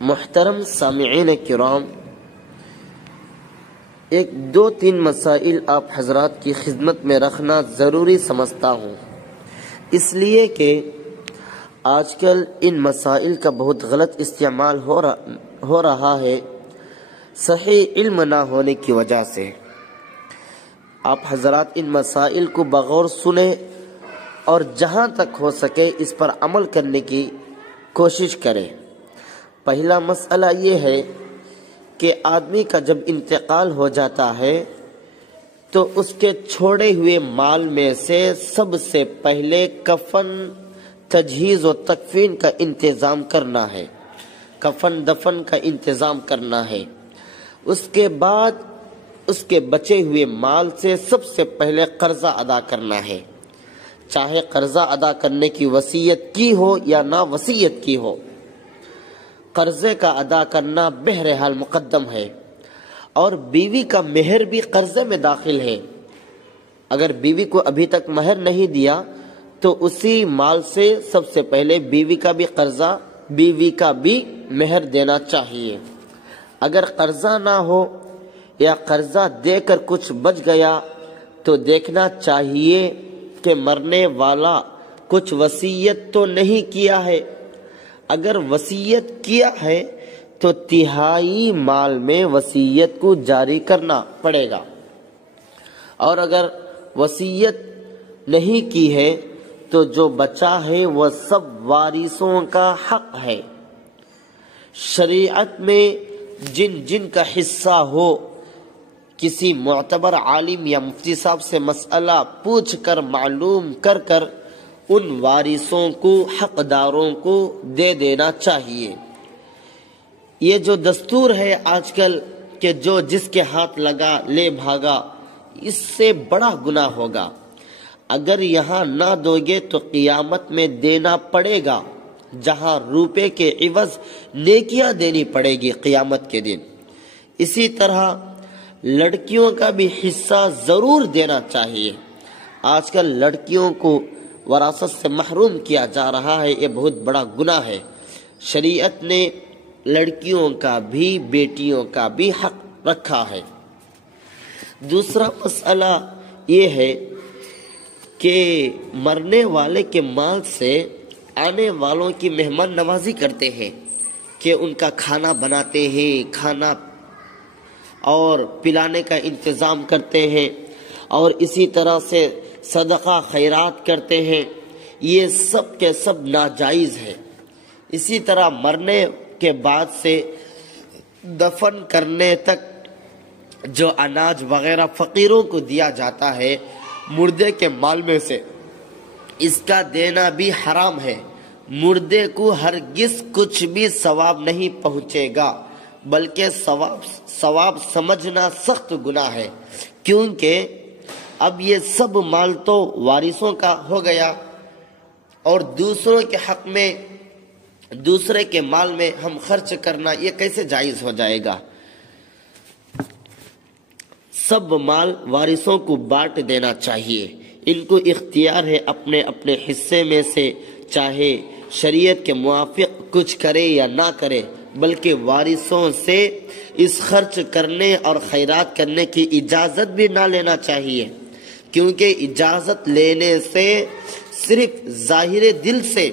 محترم سامعین کرام، ایک دو تین مسائل آپ حضرات کی خدمت میں رکھنا ضروری سمجھتا ہوں، اس لیے کہ آج کل ان مسائل کا بہت غلط استعمال ہو رہا ہے صحیح علم نہ ہونے کی وجہ سے۔ آپ حضرات ان مسائل کو بغور سنیں اور جہاں تک ہو سکے اس پر عمل کرنے کی کوشش کریں۔ پہلا مسئلہ یہ ہے کہ آدمی کا جب انتقال ہو جاتا ہے تو اس کے چھوڑے ہوئے مال میں سے سب سے پہلے کفن، تجہیز و تکفین کا انتظام کرنا ہے، کفن دفن کا انتظام کرنا ہے۔ اس کے بعد اس کے بچے ہوئے مال سے سب سے پہلے قرضہ ادا کرنا ہے، چاہے قرضہ ادا کرنے کی وصیت کی ہو یا نہ وصیت کی ہو، قرضے کا ادا کرنا بہرحال مقدم ہے۔ اور بیوی کا مہر بھی قرضے میں داخل ہے۔ اگر بیوی کو ابھی تک مہر نہیں دیا تو اسی مال سے سب سے پہلے بیوی کا بھی قرضہ، بیوی کا بھی مہر دینا چاہیے۔ اگر قرضہ نہ ہو یا قرضہ دے کر کچھ بچ گیا تو دیکھنا چاہیے کہ مرنے والا کچھ وصیت تو نہیں کیا ہے۔ اگر وصیت کیا ہے تو تہائی مال میں وصیت کو جاری کرنا پڑے گا، اور اگر وصیت نہیں کی ہے تو جو بچا ہے وہ سب وارثوں کا حق ہے۔ شریعت میں جن جن کا حصہ ہو، کسی معتبر عالم یا مفتی صاحب سے مسئلہ پوچھ کر معلوم کر کر ان وارثوں کو، حقداروں کو دے دینا چاہیے۔ یہ جو دستور ہے آج کل کہ جو جس کے ہاتھ لگا لے بھاگا، اس سے بڑا گناہ ہوگا۔ اگر یہاں نہ دو گے تو قیامت میں دینا پڑے گا، جہاں روپے کے عوض نیکیاں دینی پڑے گی قیامت کے دن۔ اسی طرح لڑکیوں کا بھی حصہ ضرور دینا چاہیے۔ آج کل لڑکیوں کو وراثت سے محروم کیا جا رہا ہے، یہ بہت بڑا گناہ ہے۔ شریعت نے لڑکیوں کا بھی بیٹیوں کا بھی حق رکھا ہے۔ دوسرا مسئلہ یہ ہے کہ مرنے والے کے مال سے آنے والوں کی مہمان نوازی کرتے ہیں، کہ ان کا کھانا بناتے ہیں، کھانا اور پلانے کا انتظام کرتے ہیں، اور اسی طرح سے صدقہ خیرات کرتے ہیں۔ یہ سب کے سب ناجائز ہے۔ اسی طرح مرنے کے بعد سے دفن کرنے تک جو اناج وغیرہ فقیروں کو دیا جاتا ہے مردے کے مال میں سے، اس کا دینا بھی حرام ہے۔ مردے کو ہرگز کچھ بھی ثواب نہیں پہنچے گا، بلکہ ثواب سمجھنا سخت گناہ ہے، کیونکہ اب یہ سب مال تو وارثوں کا ہو گیا، اور دوسروں کے حق میں، دوسرے کے مال میں ہم خرچ کرنا یہ کیسے جائز ہو جائے گا؟ سب مال وارثوں کو بانٹ دینا چاہیے۔ ان کو اختیار ہے اپنے اپنے حصے میں سے چاہے شریعت کے موافق کچھ کرے یا نہ کرے، بلکہ وارثوں سے اس خرچ کرنے اور خیرات کرنے کی اجازت بھی نہ لینا چاہیے، کیونکہ اجازت لینے سے صرف ظاہر دل سے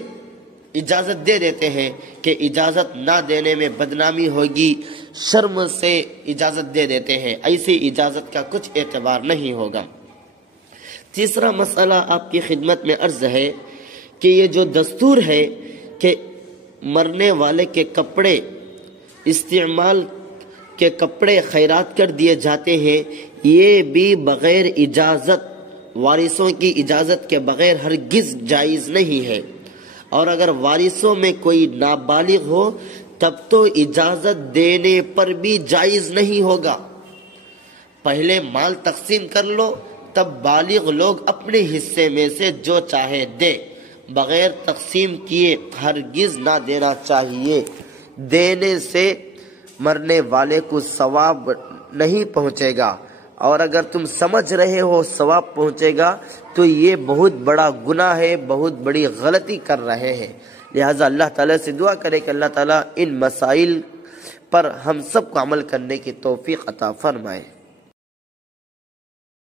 اجازت دے دیتے ہیں کہ اجازت نہ دینے میں بدنامی ہوگی، شرم سے اجازت دے دیتے ہیں، ایسی اجازت کا کچھ اعتبار نہیں ہوگا۔ تیسرا مسئلہ آپ کی خدمت میں عرض ہے کہ یہ جو دستور ہے کہ مرنے والے کے کپڑے، استعمال کے کپڑے خیرات کر دیے جاتے ہیں، یہ بھی بغیر اجازت، وارثوں کی اجازت کے بغیر ہرگز جائز نہیں ہے۔ اور اگر وارثوں میں کوئی نابالغ ہو تب تو اجازت دینے پر بھی جائز نہیں ہوگا۔ پہلے مال تقسیم کر لو، تب بالغ لوگ اپنے حصے میں سے جو چاہے دے، بغیر تقسیم کیے ہرگز نہ دینا چاہیے۔ دینے سے مرنے والے کو ثواب نہیں پہنچے گا، اور اگر تم سمجھ رہے ہو ثواب پہنچے گا تو یہ بہت بڑا گناہ ہے، بہت بڑی غلطی کر رہے ہیں۔ لہٰذا اللہ تعالیٰ سے دعا کرے کہ اللہ تعالیٰ ان مسائل پر ہم سب کو عمل کرنے کی توفیق عطا فرمائے۔